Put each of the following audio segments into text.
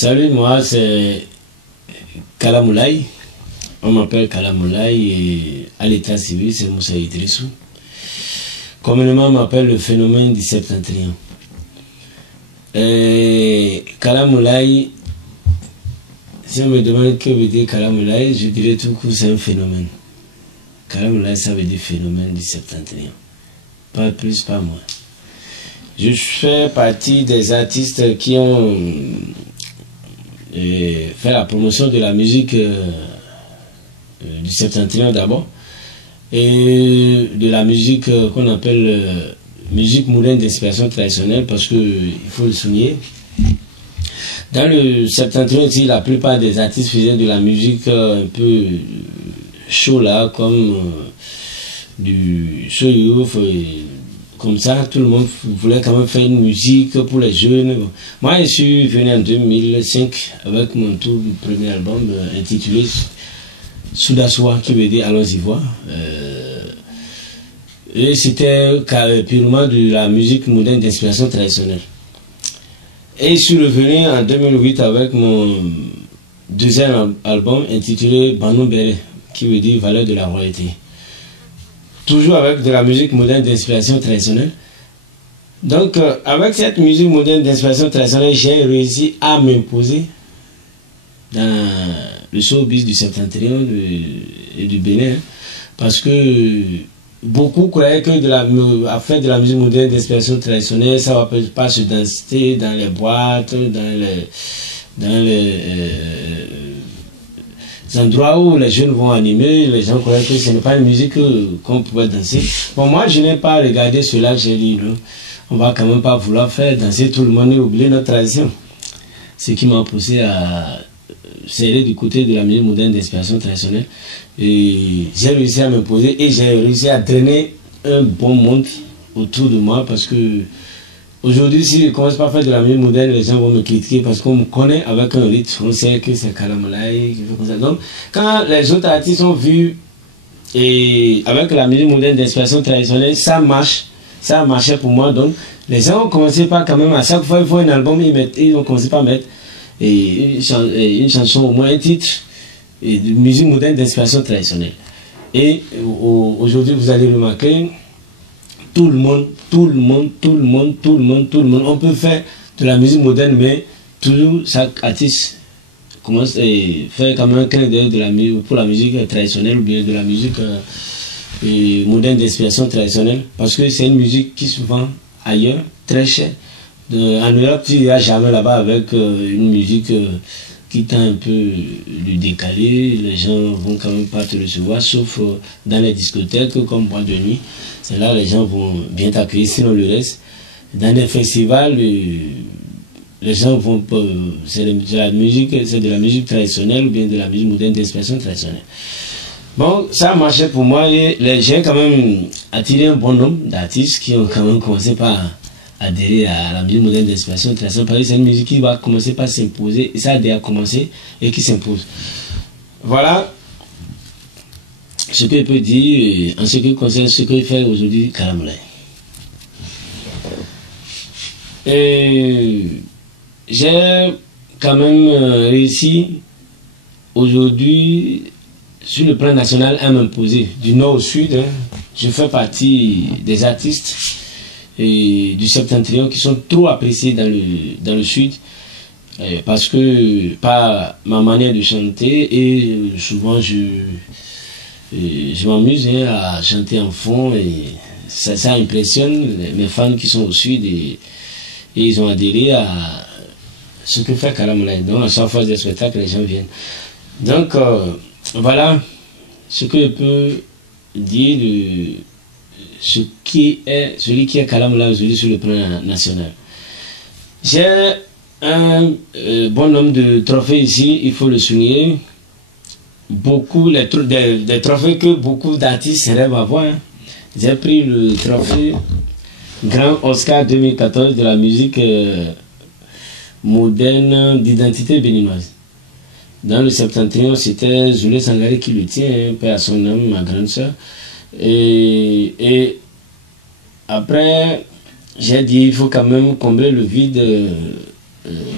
Salut, moi c'est Kalamoulaye. On m'appelle Kalamoulaye et à l'état civil c'est Moussa Idrissou. Communément on m'appelle le phénomène du septentrion. Kalamoulaye, si on me demande que veut dire Kalamoulaye, je dirais tout court c'est un phénomène. Kalamoulaye ça veut dire phénomène du septentrion. Pas plus, pas moins. Je fais partie des artistes qui ont fait la promotion de la musique du septentrion d'abord et de la musique qu'on appelle musique moderne d'inspiration traditionnelle, parce que il faut le souligner. Dans le septentrion aussi, la plupart des artistes faisaient de la musique un peu chaud là, comme du soyouf, comme ça, tout le monde voulait quand même faire une musique pour les jeunes. Moi, je suis venu en 2005 avec mon tout premier album intitulé Soudasoua, qui veut dire Allons-y voir. Et c'était purement de la musique moderne d'inspiration traditionnelle. Et je suis revenu en 2008 avec mon deuxième album intitulé Banou Béré, qui veut dire Valeur de la royauté. Toujours avec de la musique moderne d'inspiration traditionnelle. Donc, avec cette musique moderne d'inspiration traditionnelle, j'ai réussi à m'imposer dans le showbiz du septentrion et du Bénin. Parce que beaucoup croyaient que à faire de la musique moderne d'inspiration traditionnelle, ça ne va pas se danser dans les boîtes, dans les endroits où les jeunes vont animer. Les gens croyaient que ce n'est pas une musique qu'on pouvait danser. Bon, moi, je n'ai pas regardé cela, j'ai dit non, on va quand même pas vouloir faire danser tout le monde et oublier notre tradition. Ce qui m'a poussé à serrer du côté de la musique moderne d'inspiration traditionnelle. Et j'ai réussi à m'imposer et j'ai réussi à drainer un bon monde autour de moi, parce que aujourd'hui, si je ne commence pas à faire de la musique moderne, les gens vont me critiquer parce qu'on me connaît avec un rythme. On sait que c'est Kalamoulaye qui fait comme ça. Donc, quand les autres artistes ont vu et avec la musique moderne d'inspiration traditionnelle, ça marche, ça a marché pour moi. Donc, les gens ont commencé par quand même, à chaque fois, ils font un album, ils ont commencé par mettre une chanson, au moins un titre, et de musique moderne d'inspiration traditionnelle. Et aujourd'hui, vous allez remarquer, tout le monde, on peut faire de la musique moderne, mais toujours chaque artiste commence à faire quand même un clin d'œil pour la musique traditionnelle, ou bien de la musique moderne d'inspiration traditionnelle, parce que c'est une musique qui se vend ailleurs, très cher. En Europe, tu n'iras jamais là-bas avec une musique qui tend un peu du décalé. Les gens vont quand même pas te recevoir, sauf dans les discothèques comme Boîte de Nuit. C'est là les gens vont bien t'accueillir, sinon le reste. Dans les festivals, les gens vont... c'est de la musique traditionnelle ou bien de la musique moderne d'inspiration traditionnelle. Bon, ça a marché pour moi et j'ai quand même attiré un bon nombre d'artistes qui ont quand même commencé par adhérer à la musique moderne d'inspiration traditionnelle, parce que c'est une musique qui va commencer par s'imposer, et ça a déjà commencé et qui s'impose. Voilà ce que je peux dire en ce qui concerne ce que fait aujourd'hui Kalamoulaye. Et j'ai quand même réussi aujourd'hui sur le plan national à m'imposer du nord au sud. Je fais partie des artistes et du septentrion qui sont trop appréciés dans le sud, parce que par ma manière de chanter, et souvent je m'amuse à chanter en fond, et ça impressionne mes fans qui sont au sud, et ils ont adhéré à ce que fait Kalamoulaye. Donc à chaque fois des spectacles, les gens viennent. Donc voilà ce que je peux dire de celui qui est Kalamoulaye aujourd'hui sur le plan national. J'ai un bon nombre de trophées ici, il faut le souligner. Beaucoup, des trophées que beaucoup d'artistes rêvent avoir. J'ai pris le trophée Grand Oscar 2014 de la musique moderne d'identité béninoise. Dans le septentrion, c'était Zoulé Sangaré qui le tient, paix à son âme, ma grande soeur. Et après, j'ai dit il faut quand même combler le vide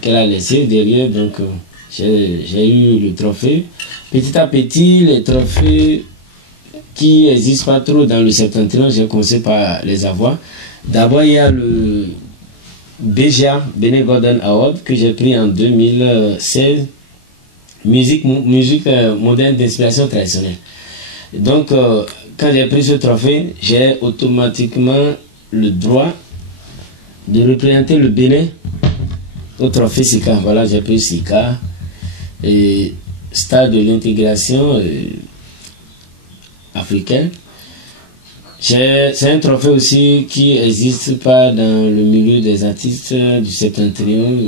qu'elle a laissé derrière. Donc, j'ai eu le trophée. Petit à petit, les trophées qui n'existent pas trop dans le septentrion, j'ai commencé par les avoir. D'abord, il y a le BGA, Bene Gordon Award, que j'ai pris en 2016. Musique moderne d'inspiration traditionnelle. Donc, quand j'ai pris ce trophée, j'ai automatiquement le droit de représenter le Bénin au trophée SICA. Voilà, j'ai pris SICA, et stade de l'intégration africaine. C'est un trophée aussi qui n'existe pas dans le milieu des artistes du septentrion.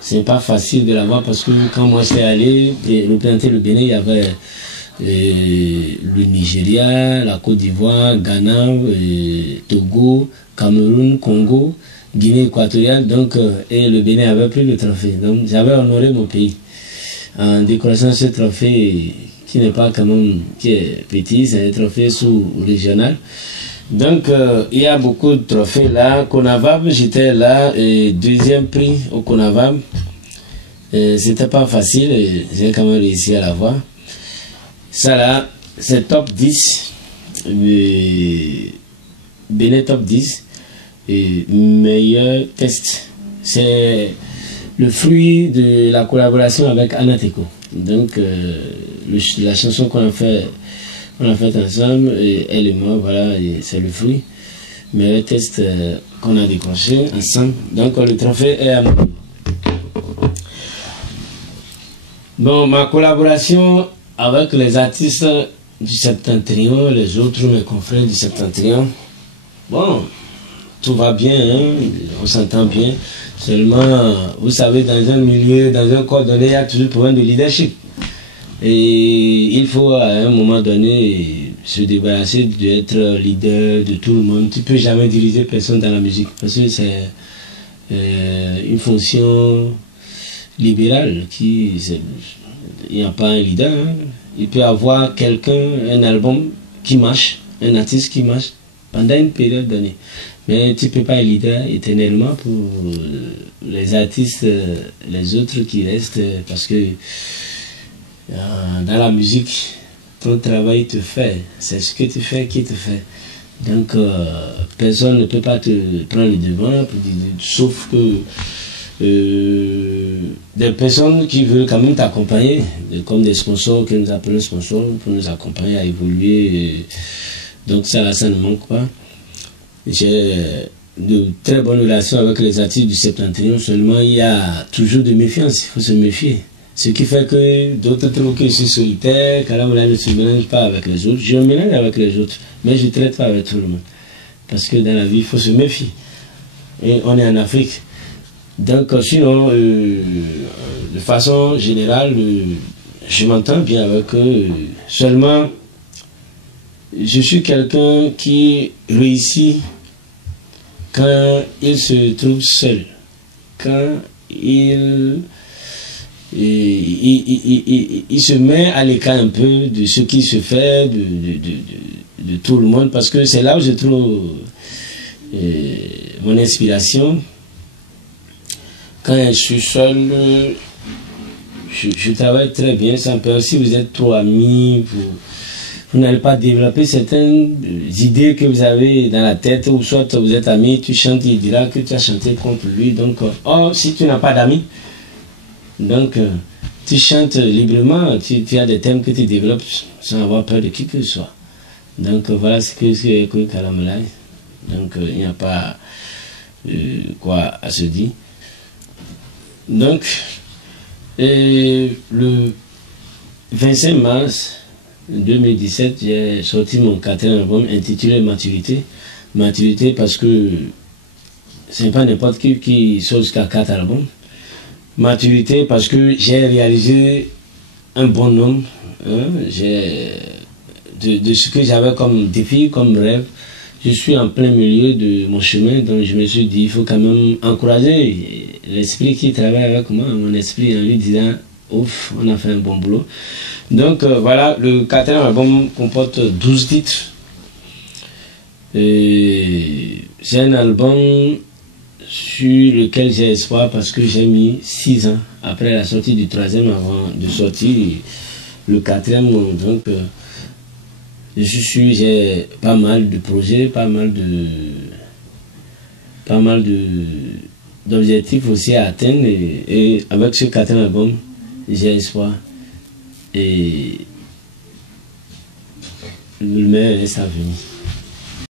C'est pas facile de l'avoir parce que quand moi j'étais allé représenter le Bénin, il y avait le Nigeria, la Côte d'Ivoire, Ghana, Togo, Cameroun, Congo, Guinée équatoriale, donc, et le Bénin avait pris le trophée. Donc j'avais honoré mon pays en décrochant ce trophée qui n'est pas quand même, qui est petit, c'est un trophée sous-régional. Donc il y a beaucoup de trophées là. Conavab, j'étais là, et deuxième prix au Conavab. C'était pas facile, j'ai quand même réussi à l'avoir. Ça là, c'est top 10, Bénin top 10, et meilleur test. C'est le fruit de la collaboration avec Anateco. Donc, la chanson qu'on a fait ensemble, elle et moi, voilà, c'est le fruit. Meilleur test qu'on a décroché ensemble. Donc, le trophée est à moi. Bon, ma collaboration avec les artistes du septentrion, les autres, mes confrères du septentrion, bon, tout va bien, hein, on s'entend bien. Seulement, vous savez, dans un milieu, dans un corps donné, il y a toujours le problème de leadership. Et il faut à un moment donné se débarrasser d'être leader de tout le monde. Tu ne peux jamais diriger personne dans la musique parce que c'est une fonction libérale. Il n'y a pas un leader. Hein. Il peut y avoir quelqu'un, un album qui marche, un artiste qui marche pendant une période donnée. Mais tu ne peux pas être leader éternellement pour les artistes, les autres qui restent, parce que dans la musique, ton travail te fait, c'est ce que tu fais qui te fait. Donc, personne ne peut pas te prendre le devant, sauf que des personnes qui veulent quand même t'accompagner, comme des sponsors que nous appelons sponsors, pour nous accompagner à évoluer. Donc, ça ne manque pas. J'ai de très bonnes relations avec les artistes du septentrion, seulement il y a toujours de méfiance, il faut se méfier. Ce qui fait que d'autres trouvent que je suis solitaire, Kalamala ne se mélange pas avec les autres. Je me mélange avec les autres, mais je ne traite pas avec tout le monde. Parce que dans la vie, il faut se méfier. Et on est en Afrique. Donc sinon, de façon générale, je m'entends bien avec eux. Seulement, je suis quelqu'un qui réussit quand il se trouve seul, quand il se met à l'écart un peu de ce qui se fait, de tout le monde, parce que c'est là où je trouve mon inspiration. Quand je suis seul, je travaille très bien, sans peur. Si vous êtes trop amis, vous n'allez pas développer certaines idées que vous avez dans la tête, ou soit vous êtes amis, tu chantes, il dira que tu as chanté contre lui. Donc, si tu n'as pas d'amis, donc tu chantes librement, tu as des thèmes que tu développes sans avoir peur de qui que ce soit. Donc, voilà ce que j'ai écrit Kalamala. Donc, il n'y a pas quoi à se dire. Donc, le 25 mars 2017, j'ai sorti mon 4e album intitulé Maturité. Maturité parce que c'est pas n'importe qui sort jusqu'à 4 albums. Maturité parce que j'ai réalisé un bon nombre, hein, de ce que j'avais comme défi, comme rêve. Je suis en plein milieu de mon chemin, donc je me suis dit, il faut quand même encourager l'esprit qui travaille avec moi, mon esprit, en lui disant, ouf, on a fait un bon boulot. Donc voilà, le 4e album comporte 12 titres. C'est un album sur lequel j'ai espoir parce que j'ai mis 6 ans après la sortie du 3e avant de sortir le 4e. Donc, je suis sûr j'ai pas mal de projets, pas mal d'objectifs aussi à atteindre et avec ce 4e album, j'ai espoir. Et le meilleur reste à venir.